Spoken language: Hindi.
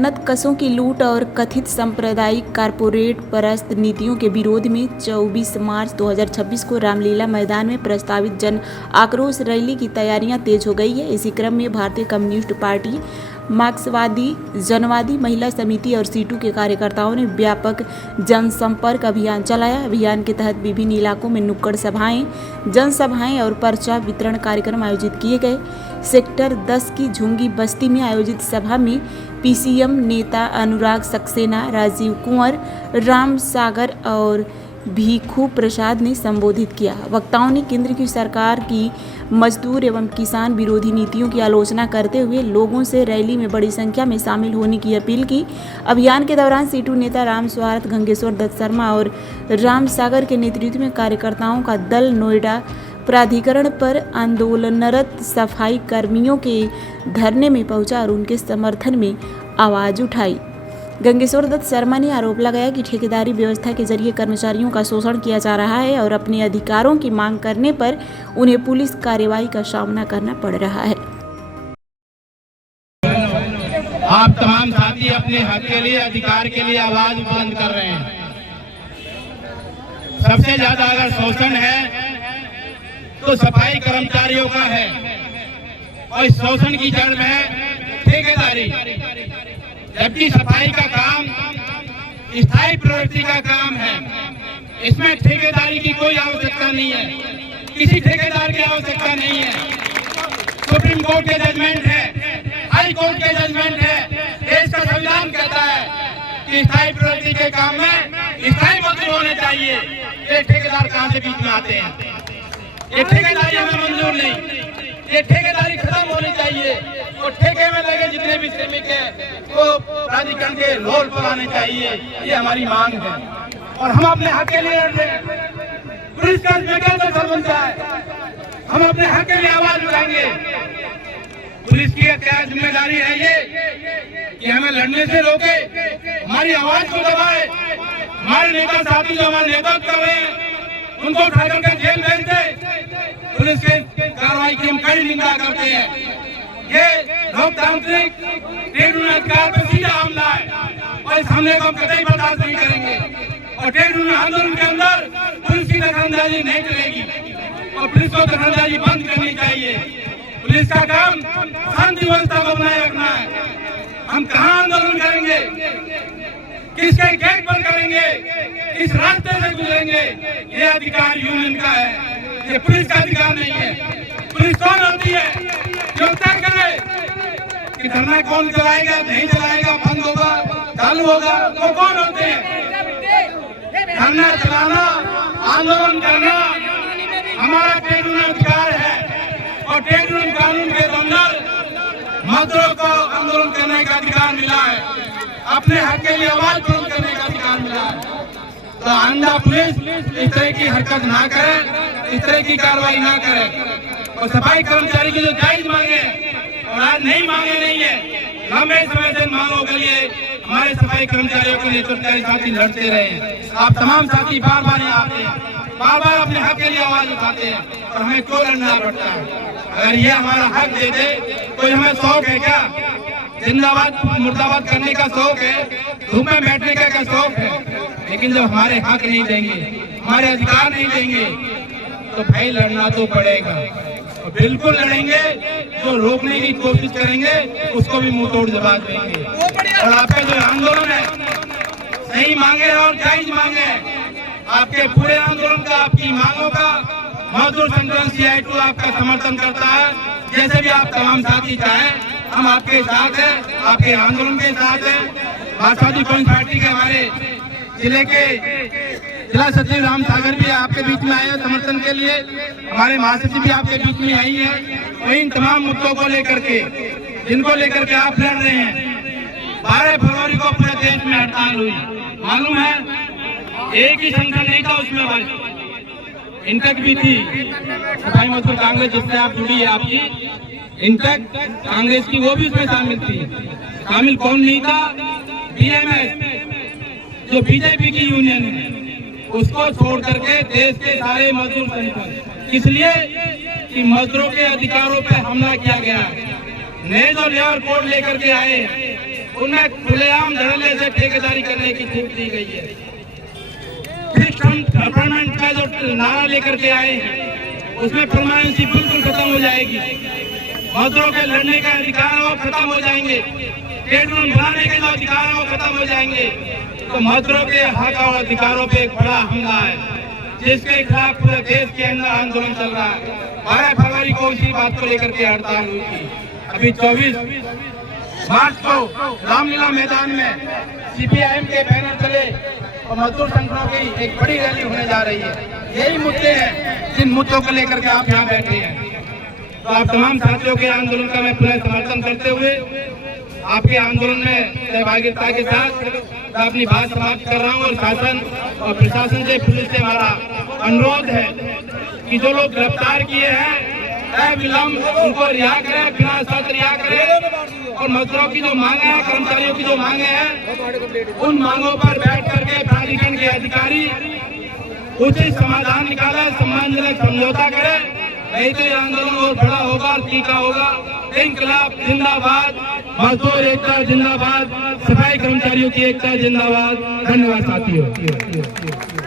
मेहनत कशों की लूट और कथित सांप्रदायिक कारपोरेट परस्त नीतियों के विरोध में 24 मार्च 2026 को रामलीला मैदान में प्रस्तावित जन आक्रोश रैली की तैयारियां तेज हो गई है। इसी क्रम में भारतीय कम्युनिस्ट पार्टी, मार्क्सवादी जनवादी महिला समिति और सीटू के कार्यकर्ताओं ने व्यापक जनसंपर्क अभियान चलाया। अभियान के तहत विभिन्न इलाकों में नुक्कड़ सभाएं, जनसभाएं और पर्चा वितरण कार्यक्रम आयोजित किए गए। सेक्टर 10 की झुंगी बस्ती में आयोजित सभा में पीसीएम नेता अनुराग सक्सेना, राजीव कुंवर, राम सागर और भिखू प्रसाद ने संबोधित किया। वक्ताओं ने केंद्र की सरकार की मजदूर एवं किसान विरोधी नीतियों की आलोचना करते हुए लोगों से रैली में बड़ी संख्या में शामिल होने की अपील की। अभियान के दौरान सीटू नेता राम स्वार्थ, गंगेश्वर दत्त शर्मा और राम सागर के नेतृत्व में कार्यकर्ताओं का दल नोएडा प्राधिकरण पर आंदोलनरत सफाई कर्मियों के धरने में पहुंचा और उनके समर्थन में आवाज उठाई। गंगेश्वर दत्त शर्मा ने आरोप लगाया कि ठेकेदारी व्यवस्था के जरिए कर्मचारियों का शोषण किया जा रहा है और अपने अधिकारों की मांग करने पर उन्हें पुलिस कार्रवाई का सामना करना पड़ रहा है। आप तमाम साथी अपने हक के लिए, अधिकार के लिए आवाज बुलंद कर रहे हैं। सबसे ज्यादा अगर शोषण है तो सफाई कर्मचारियों का है और इस शोषण की जड़ में है ठेकेदारी। जबकि सफाई का काम स्थायी प्रवृत्ति का काम है, इसमें ठेकेदारी की कोई आवश्यकता नहीं है, किसी ठेकेदार की आवश्यकता नहीं है। सुप्रीम कोर्ट के जजमेंट है, हाई कोर्ट के जजमेंट है, देश का संविधान कहता है कि स्थायी प्रवृत्ति के काम में स्थायी मजदूर होने चाहिए। ये ठेकेदार कहां से बीच में आते हैं? ये ठेकेदारी हमें मंजूर नहीं, ये ठेकेदारी खत्म होनी चाहिए और ठेके में लगे जितने भी श्रमिक हैं वो प्राधिकरण के रोल पर आने चाहिए। ये हमारी मांग है और हम अपने हक के लिए लड़ रहे हैं। पुलिस का तो बनता है, हम अपने हक के लिए आवाज उठाएंगे। पुलिस की क्या जिम्मेदारी है ये कि हमें लड़ने से रोके, हमारी आवाज को दबाए। हमारे नेता साथी जो हमारे नेतृत्व कर रहे हैं उनको उठा करके जेल भेज दे। पुलिस के कार्रवाई की हम कड़ी निंदा करते हैं। ये लोकतांत्रिक ट्रेड यूनियन अधिकार पर सीधा हमला है और इस हमले को हम कतई बर्दाश्त नहीं करेंगे। और ट्रेड यूनियन आंदोलन के अंदर पुलिस की दखलंदाजी नहीं चलेगी और पुलिस को दखलंदाजी बंद करनी चाहिए। पुलिस का काम शांति व्यवस्था को बनाए रखना है। हम कहाँ आंदोलन करेंगे, किसके गेट पर करेंगे, किस रास्ते से गुजरेंगे, ये अधिकार यूनियन का है, ये पुलिस का अधिकार नहीं है। पुलिस कौन होती है जो तय करे कि धरना कौन चलाएगा, नहीं चलाएगा, बंद होगा, चालू होगा, तो कौन होते हैं? धरना चलाना, आंदोलन करना हमारा ट्रेड यूनियन अधिकार है और ट्रेड यूनियन कानून के अंदर मजदूरों को आंदोलन करने का अधिकार मिला है, अपने हक के लिए आवाज बुलंद करने का अधिकार मिला है। तो आंदा पुलिस इस तरह की हरकत ना करे, इस तरह की कार्रवाई ना करे और सफाई कर्मचारी की जो जायज मांगे और आज नहीं मांगे नहीं है, लंबे समय से मांगों के लिए हमारे सफाई कर्मचारियों के नेतृत्व साथी लड़ते रहे। आप तमाम साथी बार बार यहाँ आते हैं, बार बार अपने हक के लिए आवाज उठाते हैं और हमें क्यों लड़ना पड़ता है? अगर ये हमारा हक दे दे कोई हमें शौक है क्या? जिंदाबाद मुर्दाबाद करने का शौक है, धूप में बैठने का शौक है, लेकिन जब हमारे हक नहीं देंगे, हमारे अधिकार नहीं देंगे तो भाई लड़ना तो पड़ेगा और बिल्कुल लड़ेंगे। जो रोकने की कोशिश करेंगे उसको भी मुंह तोड़ जवाब देंगे। और आपका जो आंदोलन है सही मांगे और जायज मांगे, आपके पूरे आंदोलन का, आपकी मांगों का मजदूर संगठन CI2 आपका समर्थन करता है। जैसे भी आप तमाम साथी चाहें, हम आपके साथ हैं, आपके आंदोलन के साथ हैं। मार्क्सवादी कम्युनिस्ट पार्टी के हमारे जिले के जिला सचिव राम सागर भी आपके बीच में आए हैं समर्थन के लिए, हमारे महासचिव भी आपके बीच में आई है। तो इन तमाम मुद्दों को लेकर के, जिनको लेकर के आप लड़ रहे हैं, 12 फरवरी को पूरे देश में हड़ताल हुई, मालूम है? एक ही संगठन नहीं था उसमें, बस इंटक भी थी, सफाई मजदूर कांग्रेस जिससे आप जुड़ी है, आपकी इंटक कांग्रेस की, वो भी उसमें शामिल थी। शामिल कौन नहीं था? BMS जो बीजेपी की यूनियन है, उसको छोड़ करके देश के सारे मजदूर संगठन, इसलिए कि मजदूरों के अधिकारों पर हमला किया गया। नए जो लेबर कोड लेकर के आए उनमें खुलेआम धड़ल्ले से ठेकेदारी करने की छूट दी गई है। फिक्स्ड परमानेंट का जो नारा लेकर के आए हैं उसमें परमानेंसी बिल्कुल खत्म हो जाएगी। मजदूरों के लड़ने का अधिकार वो खत्म हो जाएंगे, ट्रेड यूनियन बनाने के जो अधिकार है वो खत्म हो जाएंगे। तो मजदूरों के हक और अधिकारों पे एक बड़ा हमला है जिसके खिलाफ पूरे देश के अंदर आंदोलन चल रहा है। 12 फरवरी को इसी बात को लेकर के हड़ताल हुई थी। अभी 24 मार्च को रामलीला मैदान में सीपीआईएम के बैनर चले और मजदूर संगठनों की एक बड़ी रैली होने जा रही है। यही मुद्दे हैं जिन मुद्दों को लेकर के आप यहाँ बैठे हैं। तो आप तमाम साथियों के आंदोलन का मैं पूरा समर्थन करते हुए आपके आंदोलन में सहभागिता के साथ मैं अपनी बात समाप्त कर रहा हूँ। और शासन और प्रशासन से, पुलिस से हमारा अनुरोध है कि जो लोग गिरफ्तार किए हैं अविलंब उनको रिहा करें, बिना शर्त रिहा करें। और मजदूरों की जो मांगे हैं, कर्मचारियों की जो मांगे हैं, उन मांगों पर बैठ करके प्राधिकरण के अधिकारी उचित समाधान निकाले, सम्मानजनक समझौता करे। नहीं तो ये आंदोलन और बड़ा होगा और तीखा होगा। इंकलाब जिंदाबाद, मजदूर एकता जिंदाबाद, सफाई कर्मचारियों की एकता जिंदाबाद। धन्यवाद साथियों।